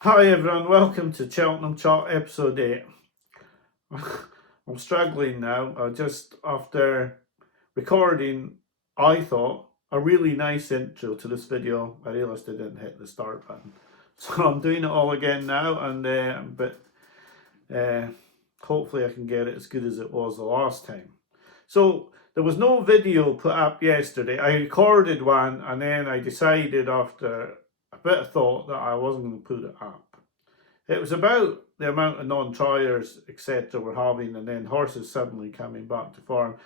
Hi everyone, welcome to Cheltenham Chart episode 8. I'm struggling now. Just after recording, I thought, a really nice intro to this video, I realised I didn't hit the start button. So I'm doing it all again now, but hopefully I can get it as good as it was the last time. So there was no video put up yesterday. I recorded one and then I decided after a bit of thought that I wasn't going to put it up. It was about the amount of non-triers, etc. we're having, and then horses suddenly coming back to form.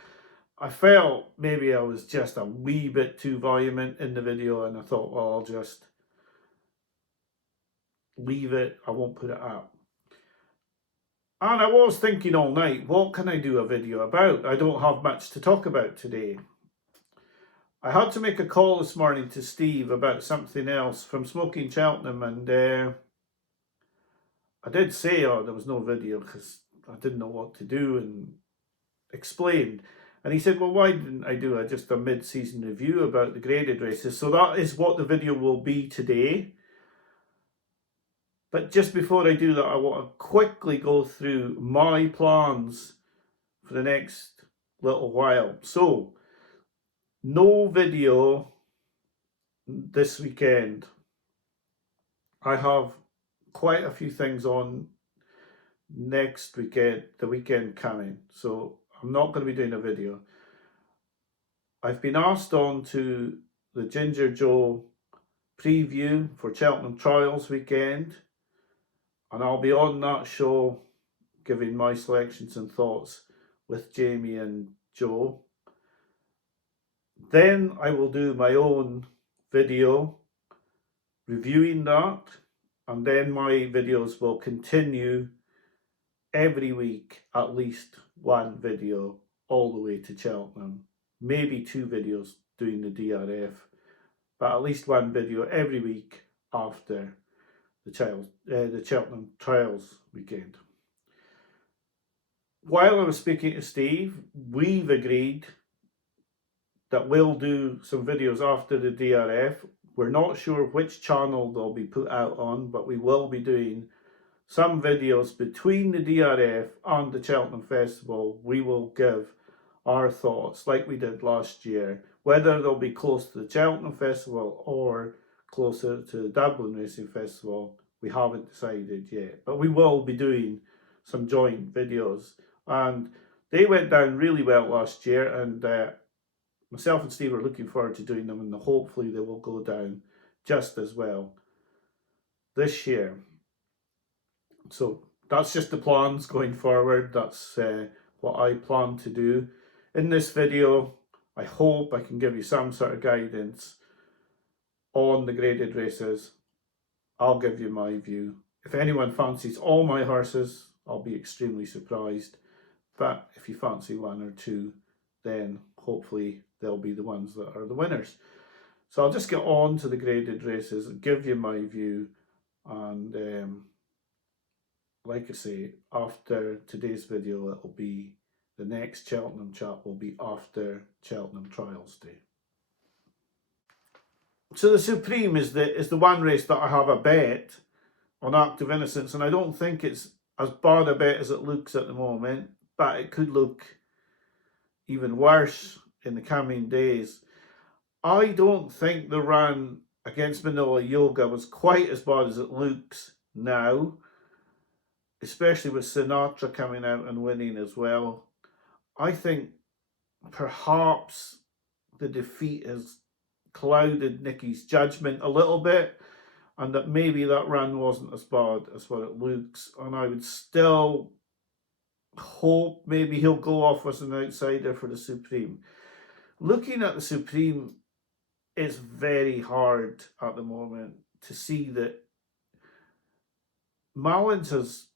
I felt maybe I was just a wee bit too vehement in the video, and I thought, well, I'll just leave it. I won't put it up. And I was thinking all night, what can I do a video about? I don't have much to talk about today. I had to make a call this morning to Steve about something else from Smoking Cheltenham, and I did say, there was no video because I didn't know what to do, and explained. And he said, well, why didn't I do just a mid-season review about the graded races? So that is what the video will be today. But just before I do that, I want to quickly go through my plans for the next little while. So, no video this weekend. I have quite a few things on next weekend, the weekend coming. So I'm not going to be doing a video. I've been asked on to the Ginger Joe preview for Cheltenham Trials weekend, and I'll be on that show giving my selections and thoughts with Jamie and Joe. Then I will do my own video reviewing that, and then my videos will continue every week, at least one video all the way to Cheltenham. Maybe 2 videos doing the DRF, but at least one video every week after the Cheltenham Trials weekend. While I was speaking to Steve, we've agreed that we'll do some videos after the DRF. We're not sure which channel they'll be put out on, but we will be doing some videos between the DRF and the Cheltenham Festival. We will give our thoughts like we did last year, whether they'll be close to the Cheltenham Festival or closer to the Dublin Racing Festival. We haven't decided yet, but we will be doing some joint videos, and they went down really well last year, and myself and Steve are looking forward to doing them, and hopefully they will go down just as well this year. So that's just the plans going forward. That's what I plan to do. In this video, I hope I can give you some sort of guidance on the graded races. I'll give you my view. If anyone fancies all my horses, I'll be extremely surprised. But if you fancy 1 or 2, then hopefully they'll be the ones that are the winners. So I'll just get on to the graded races and give you my view, and like I say, after today's video, it'll be the next Cheltenham chat will be after Cheltenham Trials Day. So the Supreme is the one race that I have a bet on Act of Innocence, and I don't think it's as bad a bet as it looks at the moment, but it could look even worse in the coming days. I don't think the run against Manila Yoga was quite as bad as it looks now, especially with Sinatra coming out and winning as well. I think perhaps the defeat has clouded Nicky's judgment a little bit, and that maybe that run wasn't as bad as what it looks, and I would still hope maybe he'll go off as an outsider for the Supreme. Looking at the Supreme, it's very hard at the moment to see that Mullins has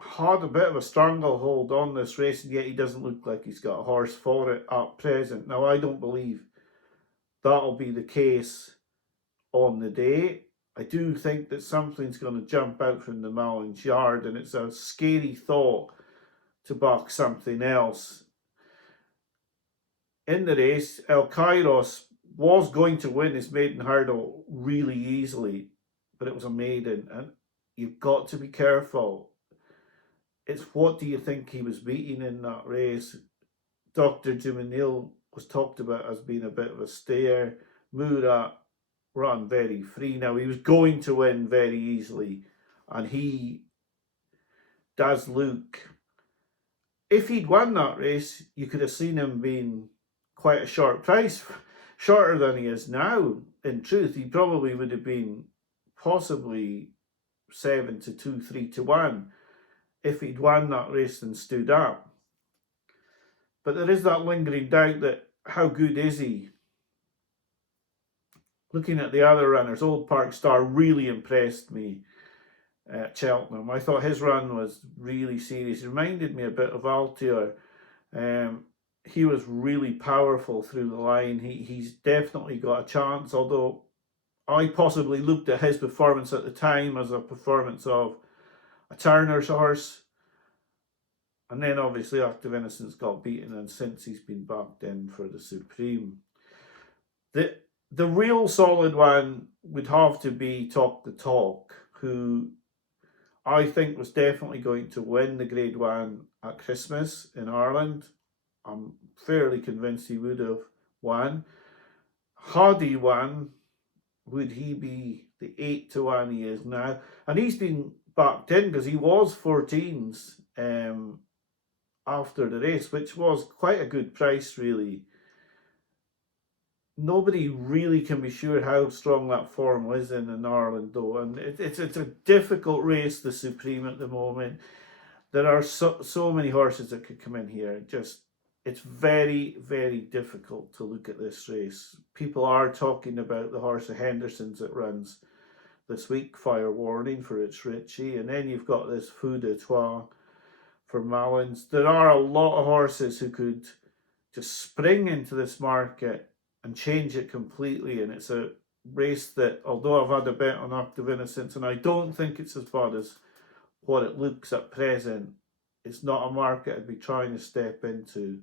had a bit of a stranglehold on this race, and yet he doesn't look like he's got a horse for it at present. Now, I don't believe that'll be the case on the day. I do think that something's going to jump out from the Mullins yard, and it's a scary thought to back something else. In the race, El Kairos was going to win his maiden hurdle really easily, but it was a maiden, and you've got to be careful. It's what do you think he was beating in that race? Dr. Jim O'Neill was talked about as being a bit of a stayer. Murat ran very free. Now, he was going to win very easily, and he does look, if he'd won that race, you could have seen him being quite a short price, shorter than he is now. In truth, he probably would have been possibly 7 to 2, 3 to 1 if he'd won that race and stood up. But there is that lingering doubt that how good is he? Looking at the other runners, Old Park Star really impressed me at Cheltenham. I thought his run was really serious. He reminded me a bit of Altior. He was really powerful through the line. He's definitely got a chance, although I possibly looked at his performance at the time as a performance of a Turner's horse. And then obviously Active Innocence got beaten, and since he's been backed in for the Supreme. The real solid one would have to be Talk the Talk, who I think was definitely going to win the Grade 1 at Christmas in Ireland. I'm fairly convinced he would have won. Had he won, would he be the 8 to 1 he is now? And he's been backed in because he was 14s after the race, which was quite a good price, really. Nobody really can be sure how strong that form is in Ireland, though, and it's a difficult race, the Supreme, at the moment. There are so many horses that could come in here. It's very, very difficult to look at this race. People are talking about the horse of Henderson's that runs this week, Fire Warning for its Richie, and then you've got this Fou de Trois for Malins. There are a lot of horses who could just spring into this market and change it completely, and it's a race that, although I've had a bet on Active Innocence, and I don't think it's as bad as what it looks at present, it's not a market I'd be trying to step into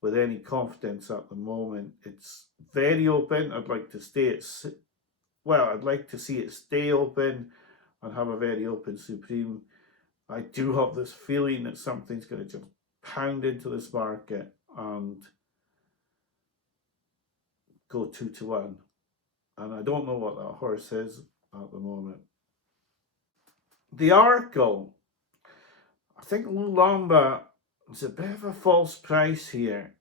with any confidence at the moment. It's very open. I'd like to see it stay open and have a very open Supreme. I do have this feeling that something's going to just pound into this market and go 2 to 1. And I don't know what that horse is at the moment. The Arkle, I think Lulamba is a bit of a false price here.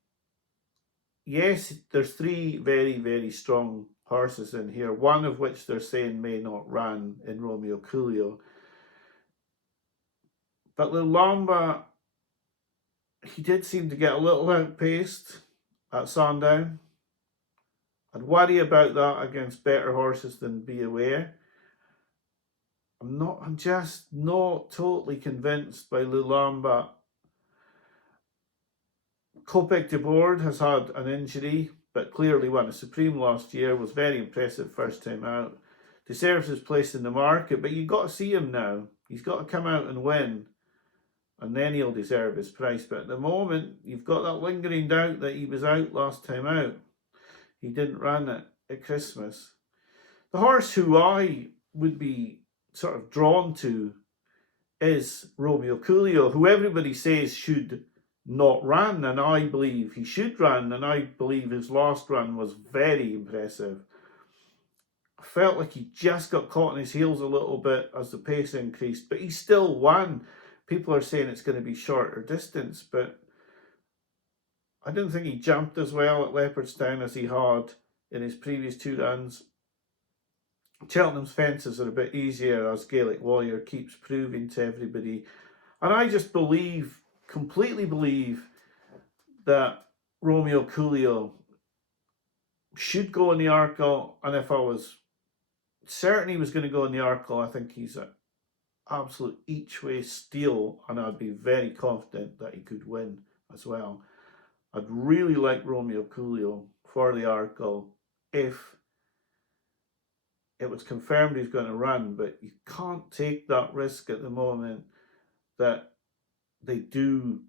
Yes, there's 3 very, very strong horses in here, one of which they're saying may not run in Romeo Coolio. But Lulamba, he did seem to get a little outpaced at Sandown. I'd worry about that against better horses than Be Aware. I'm just not totally convinced by Lulamba. Kopek de Board has had an injury, but clearly won a Supreme last year, was very impressive first time out. Deserves his place in the market, but you've got to see him now. He's got to come out and win, and then he'll deserve his price. But at the moment, you've got that lingering doubt that he was out last time out. He didn't run it at Christmas. The horse who I would be sort of drawn to is Romeo Coolio, who everybody says should not run, and I believe he should run, and I believe his last run was very impressive. I felt like he just got caught on his heels a little bit as the pace increased, but he still won. People are saying it's going to be shorter distance, but I didn't think he jumped as well at Leopardstown as he had in his previous 2 runs. Cheltenham's fences are a bit easier, as Gaelic Warrior keeps proving to everybody. And I just completely believe that Romeo Coolio should go in the Arkle. And if I was certain he was going to go in the Arkle, I think he's an absolute each-way steal, and I'd be very confident that he could win as well. I'd really like Romeo Coolio for the Arkle if it was confirmed he's going to run, but you can't take that risk at the moment that they do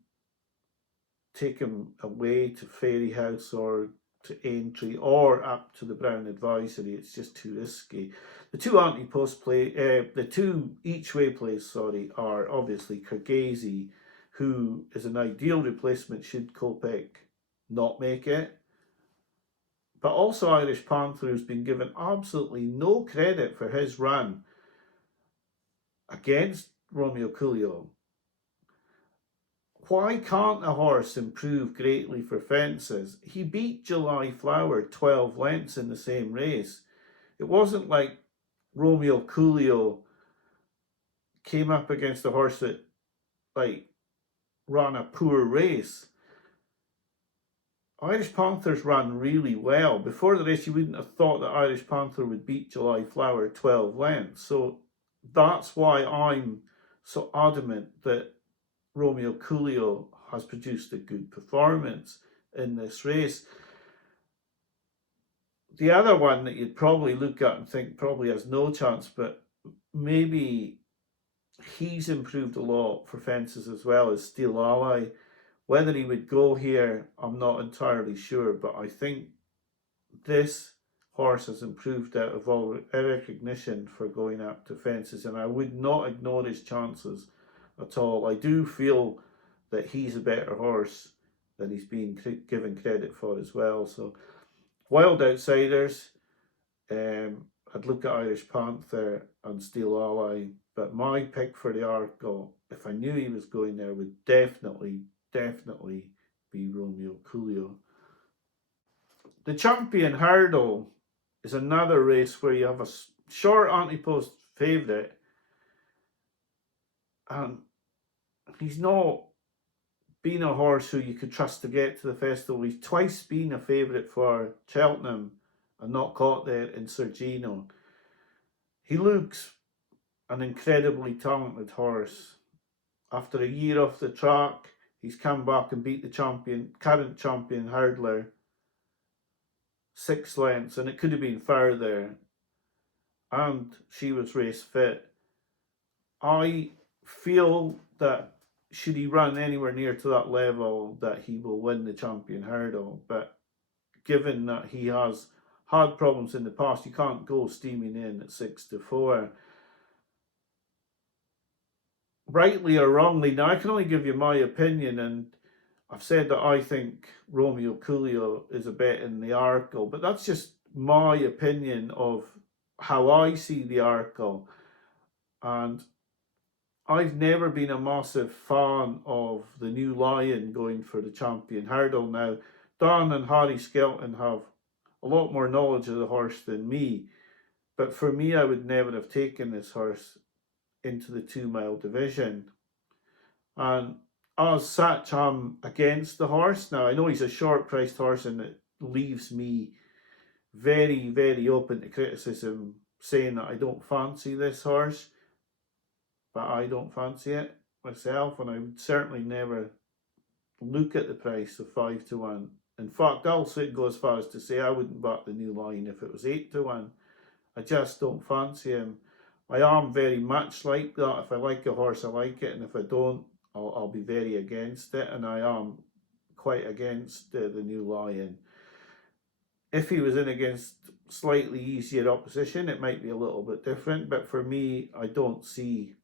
take him away to Fairy House or to Aintree or up to the Brown Advisory. It's just too risky. The two anti-post the two each-way plays, are obviously Kyrgyz, who is an ideal replacement should Kopek not make it. But also Irish Panther, who's been given absolutely no credit for his run against Romeo Coolio. Why can't a horse improve greatly for fences? He beat July Flower 12 lengths in the same race. It wasn't like Romeo Coolio came up against a horse that ran a poor race. Irish Panther's ran really well. Before the race, you wouldn't have thought that Irish Panther would beat July Flower 12 lengths. So that's why I'm so adamant that Romeo Coolio has produced a good performance in this race. The other one that you'd probably look at and think probably has no chance, but maybe he's improved a lot for fences as well, as Steel Ally. Whether he would go here, I'm not entirely sure, but I think this horse has improved out of all recognition for going up to fences, and I would not ignore his chances at all. I do feel that he's a better horse than he's being given credit for as well. So wild outsiders, I'd look at Irish Panther and Steel Ally, but my pick for the Arkle, if I knew he was going there, would definitely be Romeo Coolio. The Champion Hurdle is another race where you have a short anti-post favourite, and he's not been a horse who you could trust to get to the festival. He's twice been a favourite for Cheltenham and not caught there in Sergino. He looks an incredibly talented horse. After a year off the track, he's come back and beat the current champion hurdler 6 lengths, and it could have been further, and she was race fit. I feel that should he run anywhere near to that level, that he will win the Champion Hurdle, but given that he has had problems in the past, you can't go steaming in at 6-4. Rightly or wrongly, now I can only give you my opinion, and I've said that I think Romeo Coolio is a bet in the Arkle, but that's just my opinion of how I see the Arkle. And I've never been a massive fan of the New Lion going for the Champion Hurdle. Now, Dan and Harry Skelton have a lot more knowledge of the horse than me, but for me, I would never have taken this horse into the 2 mile division. And as such, I'm against the horse. Now, I know he's a short priced horse, and it leaves me very open to criticism, saying that I don't fancy this horse, but I don't fancy it myself, and I would certainly never look at the price of 5-1. In fact, I'll go as far as to say I wouldn't back the New Lion if it was 8-1. I just don't fancy him. I am very much like that. If I like a horse, I like it, and if I don't, I'll be very against it, and I am quite against the New Lion. If he was in against slightly easier opposition, it might be a little bit different, but for me, I don't see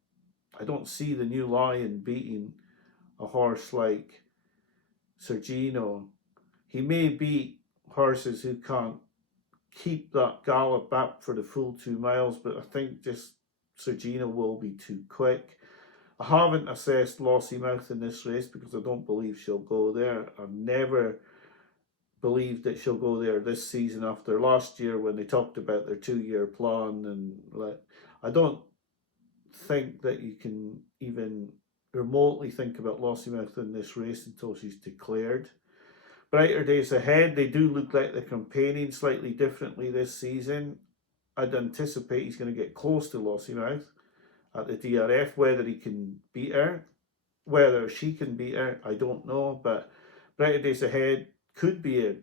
the New Lion beating a horse like Sergino. He may beat horses who can't keep that gallop up for the full 2 miles, but I think just Sergino will be too quick. I haven't assessed Lossiemouth in this race because I don't believe she'll go there. I've never believed that she'll go there this season after last year when they talked about their 2-year plan, and I don't think that you can even remotely think about Lossiemouth in this race until she's declared. Brighter days ahead. They do look like they're campaigning slightly differently this season. I'd anticipate he's going to get close to Lossiemouth at the DRF. Whether he can beat her, whether she can beat her, I don't know, but Brighter days ahead could be a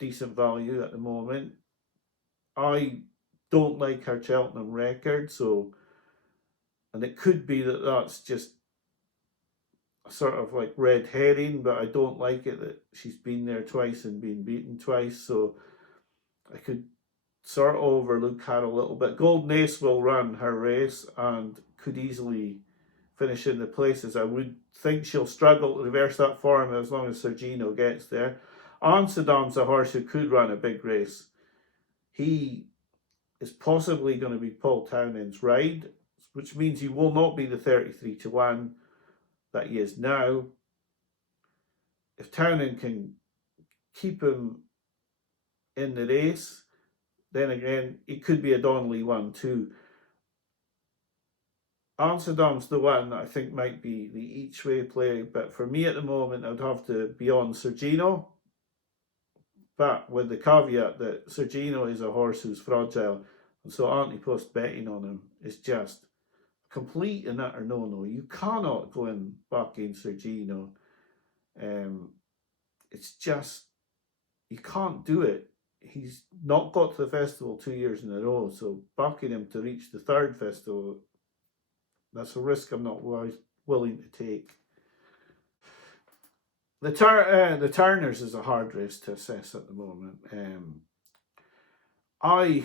decent value at the moment. I don't like her Cheltenham record, and it could be that that's just a sort of like red herring, but I don't like it that she's been there twice and been beaten twice, so I could sort of overlook her a little bit. Golden Ace will run her race and could easily finish in the places. I would think she'll struggle to reverse that form as long as Sergino gets there. Amsterdam's a horse who could run a big race. He is possibly going to be Paul Townend's ride, which means he will not be the 33-1 that he is now. If Townend can keep him in the race, then again, it could be a Donnelly one too. Amsterdam's the one that I think might be the each way play, but for me at the moment, I'd have to be on Sergino. But with the caveat that Sergino is a horse who's fragile, and so anti-post betting on him is just complete and utter no-no. You cannot go in backing Sergino. It's just, you can't do it. He's not got to the festival 2 years in a row, so backing him to reach the third festival, that's a risk I'm not willing to take. The Turners is a hard race to assess at the moment. I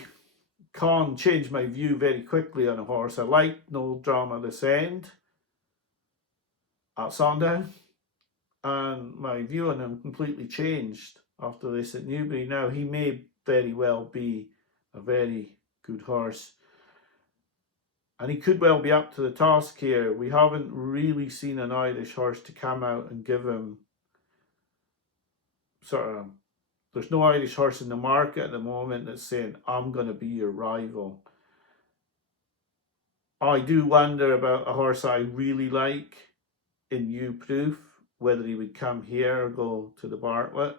can change my view very quickly on a horse. I like No Drama This End at Sandown, and my view on him completely changed after this at Newbury. Now, he may very well be a very good horse, and he could well be up to the task here. We haven't really seen an Irish horse to come out and give him there's no Irish horse in the market at the moment that's saying, I'm going to be your rival. I do wonder about a horse I really like in New Proof, whether he would come here or go to the Bartlett.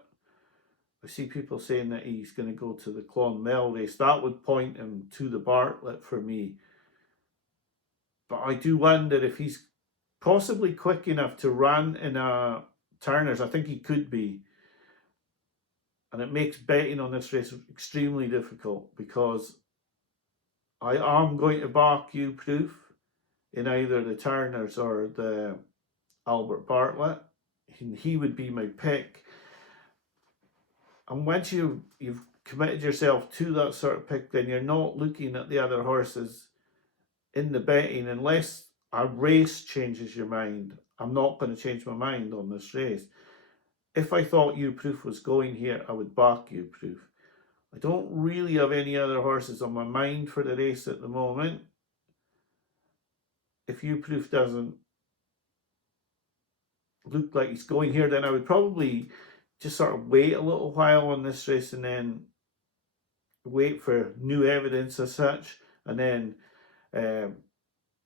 I see people saying that he's going to go to the Clonmel race. That would point him to the Bartlett for me. But I do wonder if he's possibly quick enough to run in a Turner's. I think he could be. And it makes betting on this race extremely difficult, because I am going to back You Proof in either the Turners or the Albert Bartlett. He would be my pick. And once you've committed yourself to that sort of pick, then you're not looking at the other horses in the betting unless a race changes your mind. I'm not going to change my mind on this race. If I thought You Proof was going here, I would back You Proof. I don't really have any other horses on my mind for the race at the moment. If You Proof doesn't look like he's going here, then I would probably just sort of wait a little while on this race and then wait for new evidence as such, and then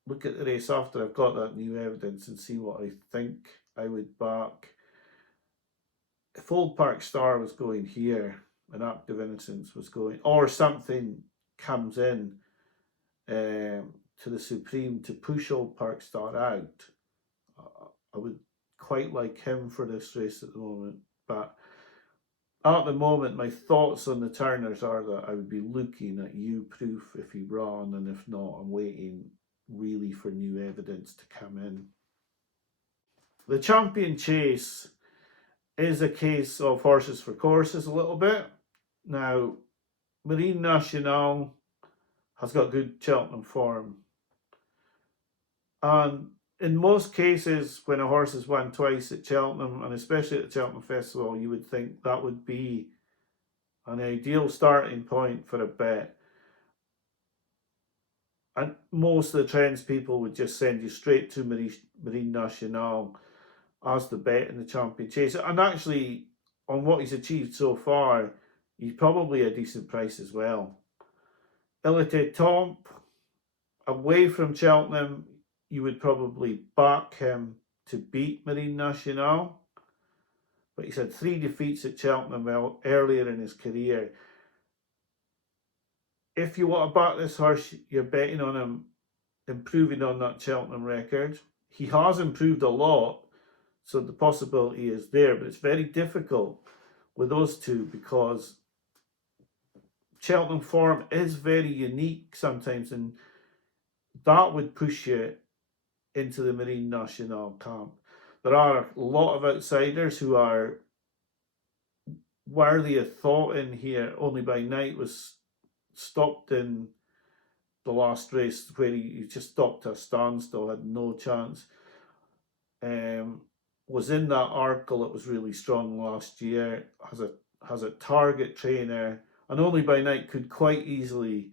look at the race after I've got that new evidence and see what I think I would back. If Old Park Star was going here and Active Innocence was going, or something comes in to the Supreme to push Old Park Star out, I would quite like him for this race at the moment. But at the moment, my thoughts on the Turners are that I would be looking at You Proof if he ran, and if not, I'm waiting really for new evidence to come in. The Champion Chase is a case of horses for courses a little bit. Now, Marine Nationale has got good Cheltenham form. And in most cases, when a horse has won twice at Cheltenham, and especially at the Cheltenham Festival, you would think that would be an ideal starting point for a bet. And most of the trends people would just send you straight to Marine Nationale as the bet in the Champion Chase. And actually, on what he's achieved so far, he's probably a decent price as well. Ilite Tomp, away from Cheltenham, you would probably back him to beat Marine Nationale. But he's had 3 defeats at Cheltenham earlier in his career. If you want to back this horse, you're betting on him improving on that Cheltenham record. He has improved a lot, so the possibility is there, but it's very difficult with those two because Cheltenham form is very unique sometimes, and that would push you into the Marine Nationale camp. There are a lot of outsiders who are worthy of thought in here. Only by Night was stopped in the last race where he just stopped to a standstill, had no chance. Was in that Arkle that was really strong last year, has a target trainer, and Only by Night could quite easily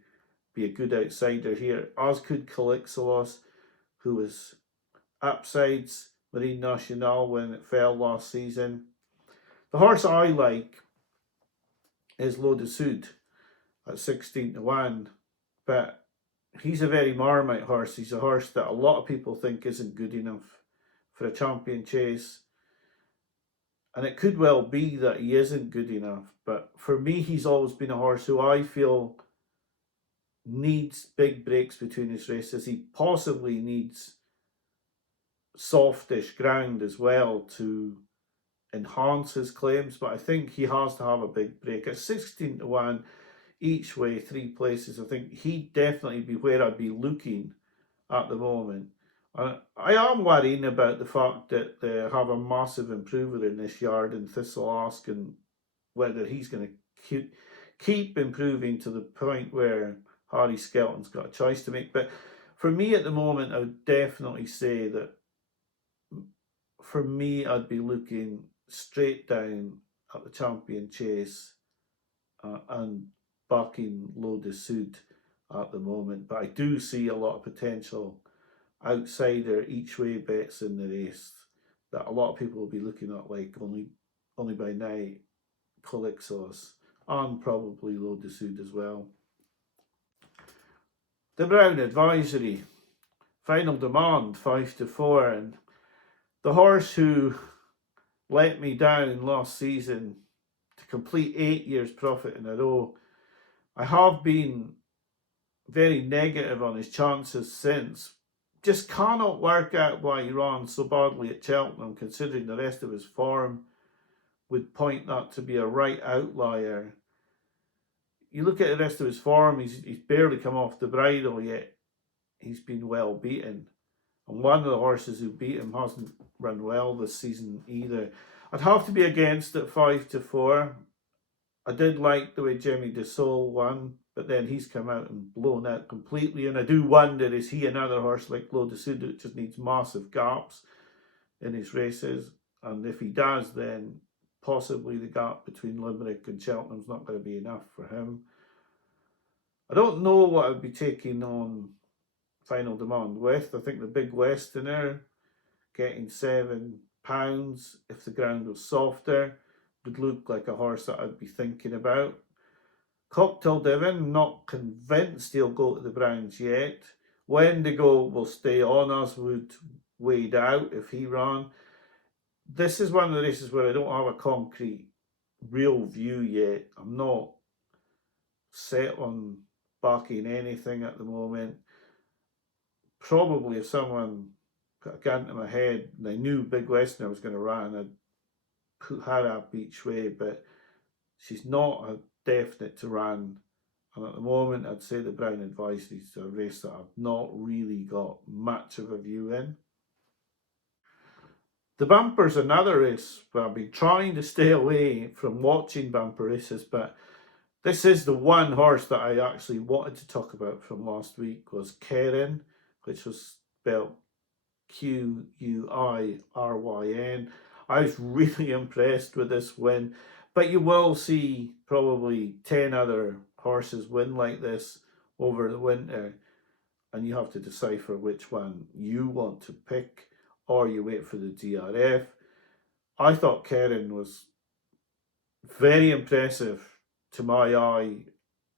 be a good outsider here, as could Calixolos, who was upsides Marine Nationale when it fell last season. The horse I like is L'Eau de Sud at 16-1, but he's a very Marmite horse. He's a horse that a lot of people think isn't good enough for a champion chase. And it could well be that he isn't good enough. But for me, he's always been a horse who I feel needs big breaks between his races. He possibly needs softish ground as well to enhance his claims. But I think he has to have a big break. At 16-1 each way, 3 places, I think he'd definitely be where I'd be looking at the moment. I am worrying about the fact that they have a massive improver in this yard in Thistleask, and whether he's going to keep improving to the point where Harry Skelton's got a choice to make. But for me at the moment, I would definitely say that for me, I'd be looking straight down at the champion chase and backing L'Eau de Sud at the moment. But I do see a lot of potential outsider each way bets in the race that a lot of people will be looking at, like Only by Night, Calixos, and probably L'Eau de Sud as well. The Brown Advisory, Final Demand 5-4, and the horse who let me down last season to complete 8 years profit in a row. I have been very negative on his chances since. Just cannot work out why he ran so badly at Cheltenham, considering the rest of his form would point that to be a right outlier. You look at the rest of his form, he's barely come off the bridle yet. He's been well beaten. And one of the horses who beat him hasn't run well this season either. I'd have to be against it 5-4. I did like the way Jimmy DeSole won, but then he's come out and blown out completely. And I do wonder, is he another horse like L'Eau de Sud that just needs massive gaps in his races? And if he does, then possibly the gap between Limerick and Cheltenham's not going to be enough for him. I don't know what I'd be taking on Final Demand with. I think the big Westerner getting £7 if the ground was softer would look like a horse that I'd be thinking about. Cocktail Divin, not convinced he'll go to the Browns yet. Wendigo will stay on, as would Wade Out if he ran. This is one of the races where I don't have a concrete, real view yet. I'm not set on backing anything at the moment. Probably if someone put a gun to my head and I knew Big Westerner was going to run, I'd put her up each way, but she's not a definite to run. And at the moment, I'd say the Brown Advisory is a race that I've not really got much of a view in. The Bumper's another race where I've been trying to stay away from watching bumper races, but this is the one horse that I actually wanted to talk about from last week, was Kerin, which was spelled Quiryn. I was really impressed with this win, but you will see probably 10 other horses win like this over the winter, and you have to decipher which one you want to pick, or you wait for the DRF. I thought Kerin was very impressive to my eye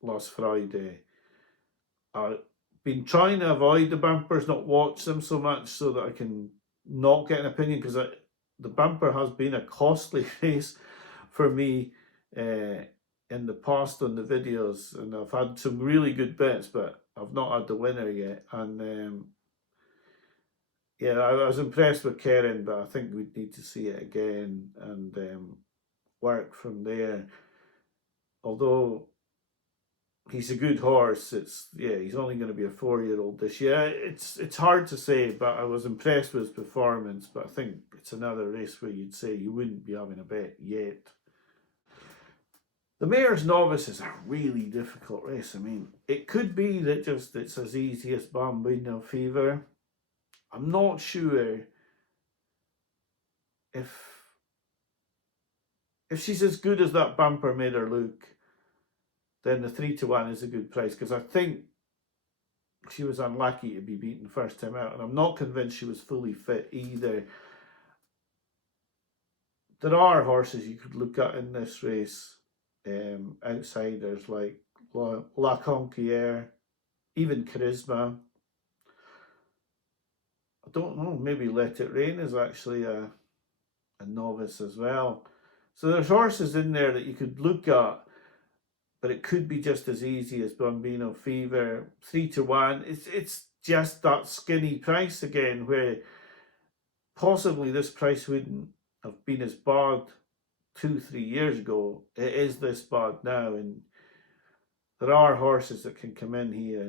last Friday. I've been trying to avoid the bumpers, not watch them so much, so that I can not get an opinion, because the bumper has been a costly race for me in the past on the videos, and I've had some really good bets, but I've not had the winner yet. And yeah, I was impressed with Kerin, but I think we'd need to see it again and work from there. Although he's a good horse. He's only going to be a 4-year-old this year. It's hard to say, but I was impressed with his performance. But I think it's another race where you'd say you wouldn't be having a bet yet. The Mayor's Novice is a really difficult race. I mean, it could be that just it's as easy as Bambino Fever. I'm not sure if she's as good as that bumper made her look, then the 3-1 is a good price, because I think she was unlucky to be beaten first time out, and I'm not convinced she was fully fit either. There are horses you could look at in this race, outsiders like La Conquière, even Charisma. I don't know, maybe Let It Rain is actually a novice as well. So there's horses in there that you could look at, but it could be just as easy as Bambino Fever. 3-1, it's just that skinny price again, where possibly this price wouldn't have been as bad 2-3 years ago. It is this bad now, and there are horses that can come in here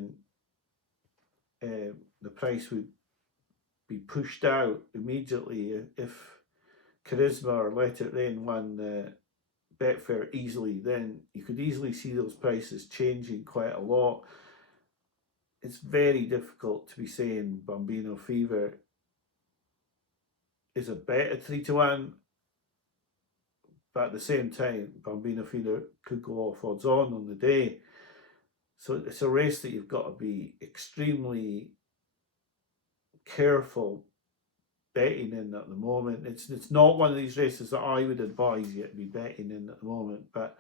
and the price would be pushed out immediately if Charisma or Let It Rain won Betfair easily. Then you could easily see those prices changing quite a lot. It's very difficult to be saying Bambino Fever is a bet at 3-1, but at the same time, Bambino Fever could go off odds on the day. So it's a race that you've got to be extremely careful betting in at the moment. It's not one of these races that I would advise you to be betting in at the moment, but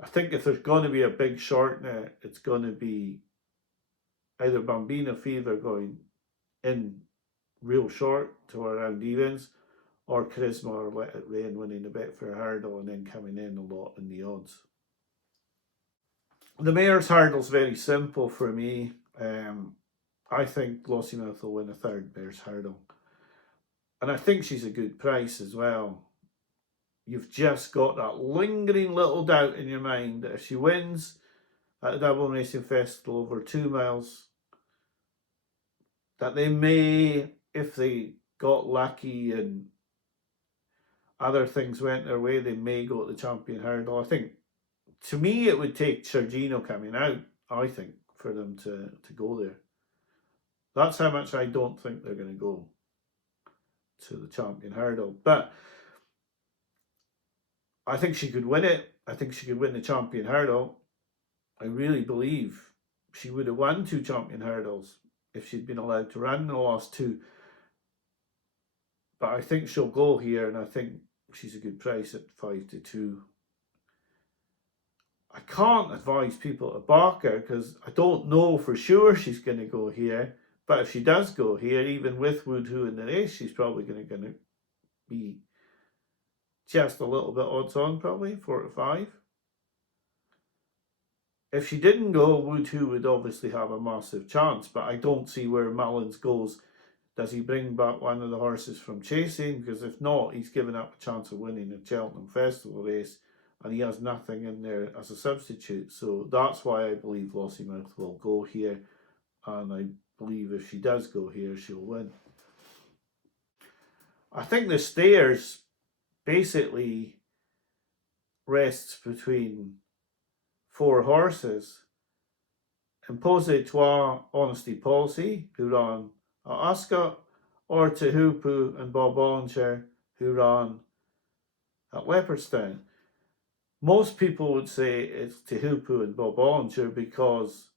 I think if there's going to be a big shortener, it's going to be either Bambino Fever going in real short to around evens, or Charisma or Let It Rain winning the Betfair hurdle and then coming in a lot in the odds. The Mayor's hurdle's very simple for me. I think Lossiemouth will win a third Mayor's hurdle. And I think she's a good price as well. You've just got that lingering little doubt in your mind that if she wins at the Dublin Racing Festival over 2 miles, that they may, if they got lucky and other things went their way, they may go to the Champion Hurdle. I think, to me, it would take Sergino coming out, I think, for them to go there. That's how much I don't think they're going to go to the Champion Hurdle. But I think she could win it. I think she could win the Champion Hurdle. I really believe she would have won 2 Champion Hurdles if she'd been allowed to run the last 2. But I think she'll go here, and I think she's a good price at 5-2. I can't advise people to back her because I don't know for sure she's going to go here. But if she does go here, even with Woodhoo in the race, she's probably going to be just a little bit odds on, probably 4-5. If she didn't go, Woodhoo would obviously have a massive chance, but I don't see where Mullins goes. Does he bring back one of the horses from chasing? Because if not, he's given up a chance of winning a Cheltenham Festival race, and he has nothing in there as a substitute. So that's why I believe Lossiemouth will go here, and I believe if she does go here, she'll win. I think the Stayers basically rests between 4 horses. Impose Toi, Honesty Policy, who ran at Ascot, or Tehupu and Bob Bollinger, who ran at Leopardstown. Most people would say it's Tehupu and Bob Bollinger because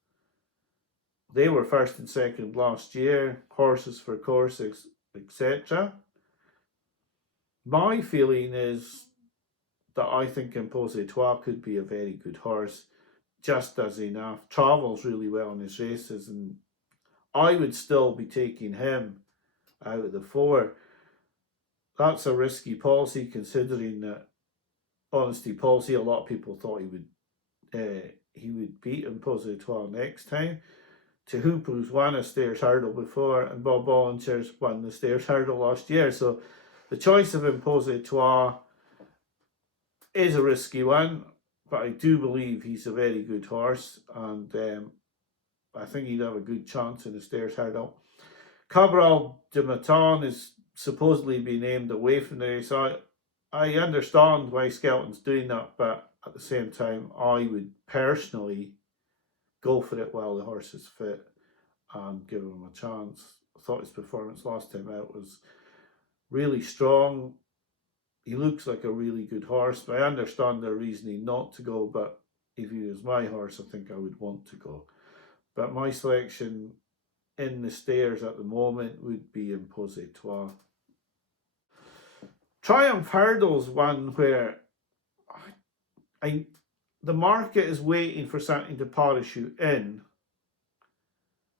they were first and second last year, horses for courses, etc. My feeling is that I think Impose Toi could be a very good horse, just as enough, travels really well in his races, and I would still be taking him out of the 4. That's a risky policy, considering that Honesty Policy, a lot of people thought he would beat Impose Toi next time. Tehupu's won a Stayers Hurdle before, and Bob Bollinger's won the Stayers Hurdle last year. So the choice of Impose Toi is a risky one, but I do believe he's a very good horse, and I think he'd have a good chance in the Stayers hurdle. Cabral de Maton is supposedly being named away from the race. I understand why Skelton's doing that, but at the same time, I would personally go for it while the horse is fit and give him a chance. I thought his performance last time out was really strong. He looks like a really good horse, but I understand their reasoning not to go, but if he was my horse, I think I would want to go. But my selection in the Stayers at the moment would be Impositoire. Triumph Hurdle's one where the market is waiting for something to parachute in,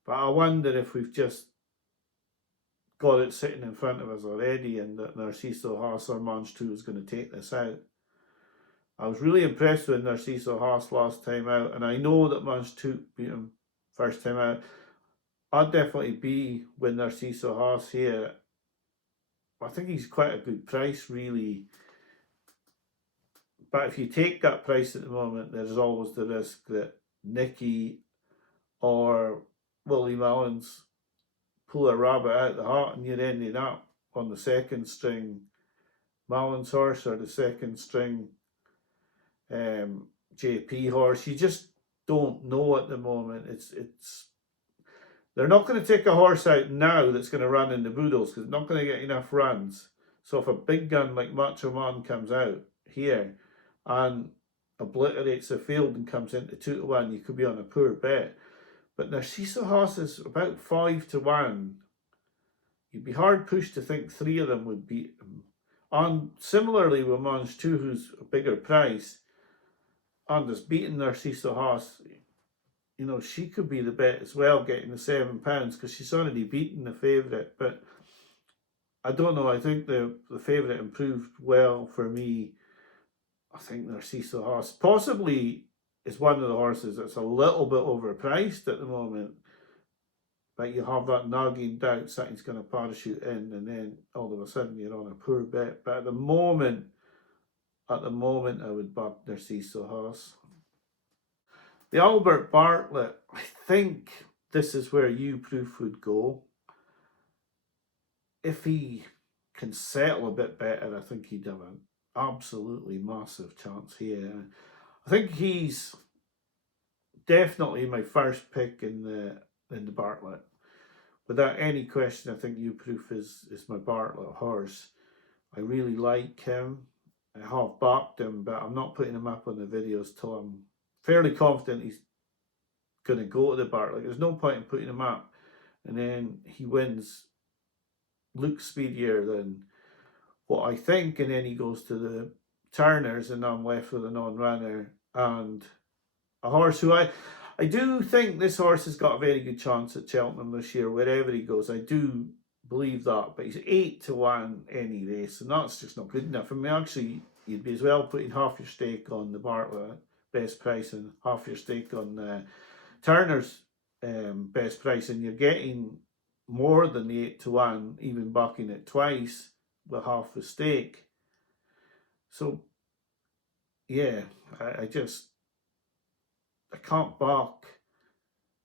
but I wonder if we've just got it sitting in front of us already and that Narciso Haas or Manche 2 is going to take this out. I was really impressed with Narciso Haas last time out, and I know that Manche 2 beat him first time out. I'd definitely be with Narciso Haas here. I think he's quite a good price, really. But if you take that price at the moment, there's always the risk that Nicky or Willie Mullins pull a rabbit out the hat and you're ending up on the second string Mullins horse or the second string JP horse. You just don't know at the moment. They're not going to take a horse out now that's going to run in the Boodles because it's not going to get enough runs. So if a big gun like Macho Man comes out here and obliterates the field and comes into 2-1, you could be on a poor bet. But Narciso Haas is about 5-1. You'd be hard pushed to think 3 of them would beat him. And similarly with Manche 2, who's a bigger price, and has beaten Narciso Haas, you know, she could be the bet as well, getting the £7 because she's already beaten the favourite. But I don't know. I think the favourite improved well for me. I think Narciso Haas possibly is one of the horses that's a little bit overpriced at the moment. But you have that nagging doubt something's going to parachute in, and then all of a sudden you're on a poor bet. But at the moment, I would back Narciso Haas. The Albert Bartlett, I think this is where Proof would go. If he can settle a bit better, I think he'd have an absolutely massive chance here. I think he's definitely my first pick in the Bartlett. Without any question, I think Proof is my Bartlett horse. I really like him. I have backed him, but I'm not putting him up on the videos till I'm fairly confident he's going to go to the Bartlett. There's no point in putting him up and then he wins, looks speedier than what I think, and then he goes to the Turners and I'm left with a non-runner and a horse who I do think this horse has got a very good chance at Cheltenham this year, wherever he goes. I do believe that, but he's 8-1 any race, and that's just not good enough. I mean, actually, you'd be as well putting half your stake on the Bartlett best price and half your stake on Turner's best price, and you're getting more than the 8-1, even backing it twice with half the stake. So, yeah, I can't back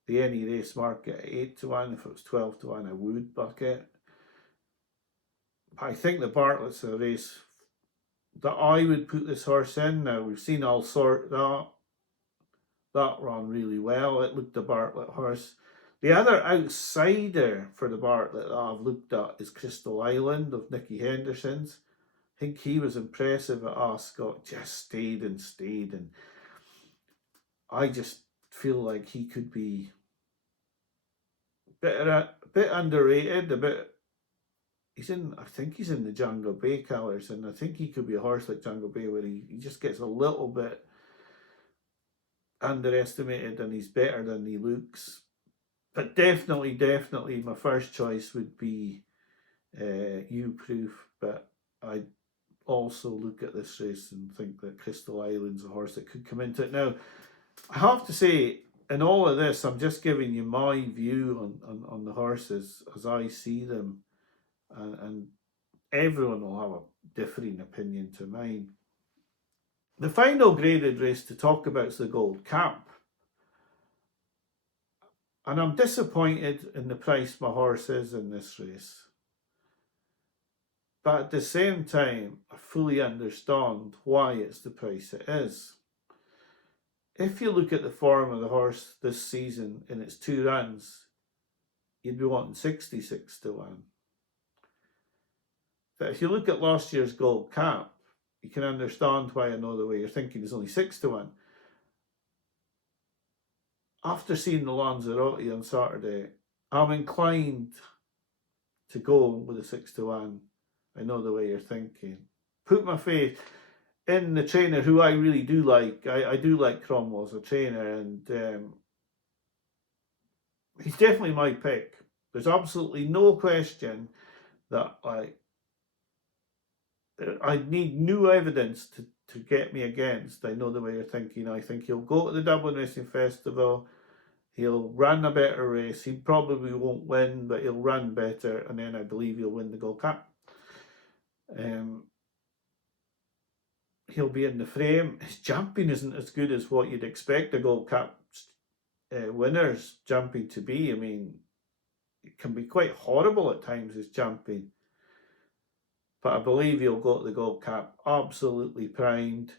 the any race market at 8-1. If it was 12-1, I would back it. But I think the Bartlett's a race that I would put this horse in. Now, we've seen all sort that ran really well. It looked the Bartlett horse. The other outsider for the Bartlett that I've looked at is Crystal Island of Nicky Henderson's. I think he was impressive at Ascot, just stayed, and I just feel like he could be a bit underrated, I think he's in the Jungle Bay colours, and I think he could be a horse like Jungle Bay where he just gets a little bit underestimated and he's better than he looks. But definitely my first choice would be Proof, but I also look at this race and think that Crystal Island's a horse that could come into it. Now, I have to say, in all of this, I'm just giving you my view on the horses as I see them, and everyone will have a differing opinion to mine. The final graded race to talk about is the Gold Cap. And I'm disappointed in the price my horse is in this race. But at the same time, I fully understand why it's the price it is. If you look at the form of the horse this season in its 2 runs, you'd be wanting 66 to 1. But if you look at last year's Gold Cap, you can understand why I know the way you're thinking is only 6 to 1. After seeing the Lanzarote on Saturday, I'm inclined to go with a 6 to 1. I know the way you're thinking. Put my faith in the trainer who I really do like. I do like Cromwell as a trainer, and he's definitely my pick. There's absolutely no question that I need new evidence to get me against. I know the way you're thinking. I think he'll go to the Dublin Racing Festival. He'll run a better race. He probably won't win, but he'll run better, and then I believe he'll win the Gold Cap. He'll be in the frame. His jumping isn't as good as what you'd expect a Gold Cap winner's jumping to be. I mean, it can be quite horrible at times, his jumping. But I believe he'll go to the Gold Cap absolutely primed,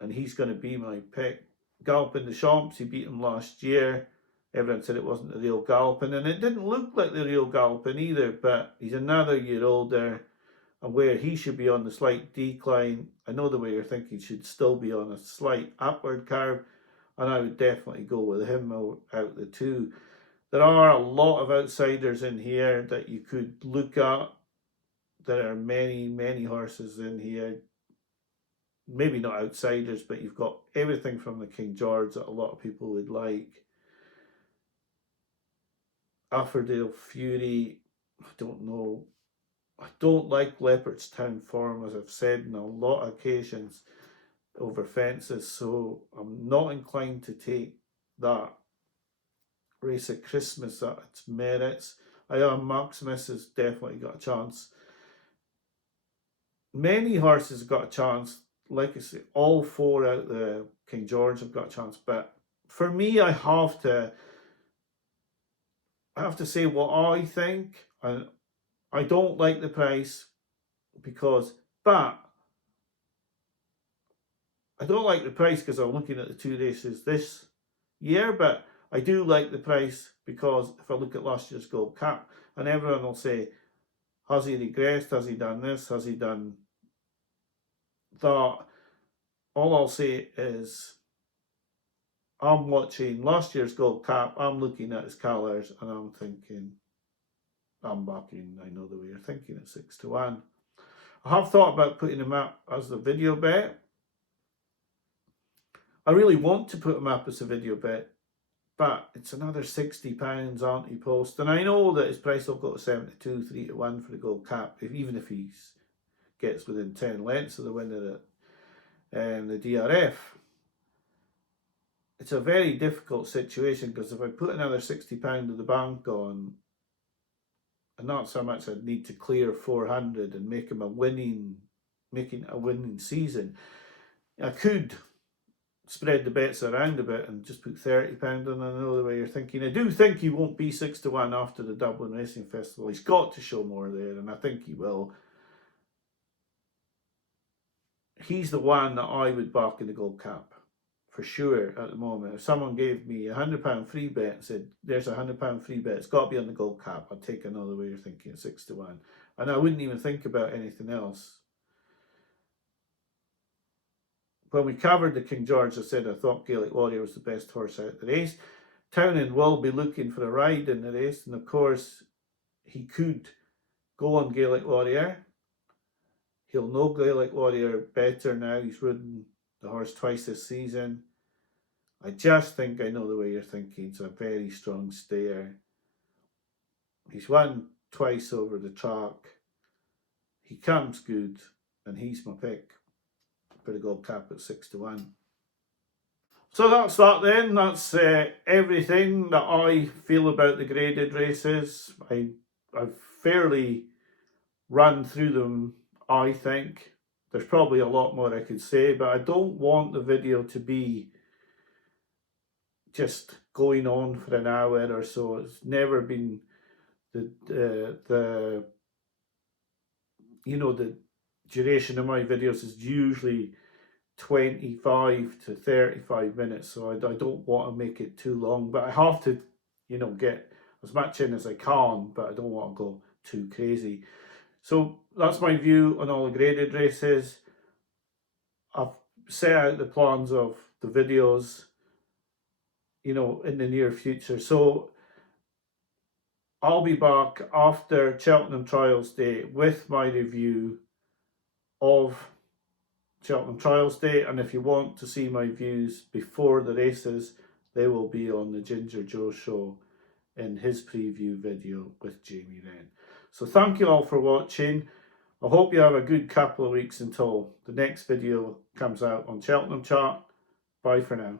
and he's going to be my pick. Galloping the Champs, he beat him last year. Everyone said it wasn't the real Galloping, and it didn't look like the real Galloping either, but he's another year older, and where he should be on the slight decline, I know the way you're thinking, should still be on a slight upward curve, and I would definitely go with him out the 2. There are a lot of outsiders in here that you could look at. There are many, many horses in here. Maybe not outsiders, but you've got everything from the King George that a lot of people would like. Affordale Fury, I don't know. I don't like Leopardstown form, as I've said on a lot of occasions, over fences, so I'm not inclined to take that. Race at Christmas at its merits. Maximus has definitely got a chance. Many horses have got a chance. Like I say, all 4 out the King George have got a chance. But for me, I have to say what I think. And I don't like the price but I don't like the price because I'm looking at the 2 races this year. But I do like the price because if I look at last year's Gold Cap, and everyone will say, has he regressed? Has he done this? Has he done that? All I'll say is I'm watching last year's Gold Cap, I'm looking at his colours, and I'm thinking, I'm backing, I know the way you're thinking, at 6 to 1. I have thought about putting him up as the video bet. I really want to put him up as a video bet, but it's another £60 anti-post, and I know that his price will go to 72, 3 to 1 for the Gold Cap, even if he gets within 10 lengths of the winner at the DRF. It's a very difficult situation because if I put another £60 of the bank on, and that's how much I'd need to clear 400 and make him making a winning season, I could spread the bets around a bit and just put £30 on. I know the way you're thinking. I do think he won't be 6 to 1 after the Dublin Racing Festival. He's got to show more there, and I think he will. He's the one that I would back in the Gold Cap for sure at the moment. If someone gave me £100 free bet and said, there's £100 free bet, it's got to be on the Gold Cap, I'd take another way you're thinking at 6 to 1. And I wouldn't even think about anything else. When we covered the King George, I said I thought Gaelic Warrior was the best horse out of the race. Townend will be looking for a ride in the race, and of course, he could go on Gaelic Warrior. He'll know Gaelic Warrior better now. He's ridden the horse twice this season. I just think I know the way you're thinking. It's a very strong stayer. He's won twice over the track. He comes good, and he's my pick for the Gold Cap at 6 to 1. So that's that then. That's everything that I feel about the graded races. I've fairly run through them, I think. there's probably a lot more I could say, but I don't want the video to be just going on for an hour or so. It's never been the you know, the duration of my videos is usually 25 to 35 minutes, so I don't want to make it too long, but I have to, you know, get as much in as I can, but I don't want to go too crazy. So that's my view on all the graded races. I've set out the plans of the videos, you know, in the near future. So I'll be back after Cheltenham Trials Day with my review of Cheltenham Trials Day, and if you want to see my views before the races, they will be on the Ginger Joe show in his preview video with Jamie Wren. So thank you all for watching. I hope you have a good couple of weeks until the next video comes out on Cheltenham Chat. Bye for now.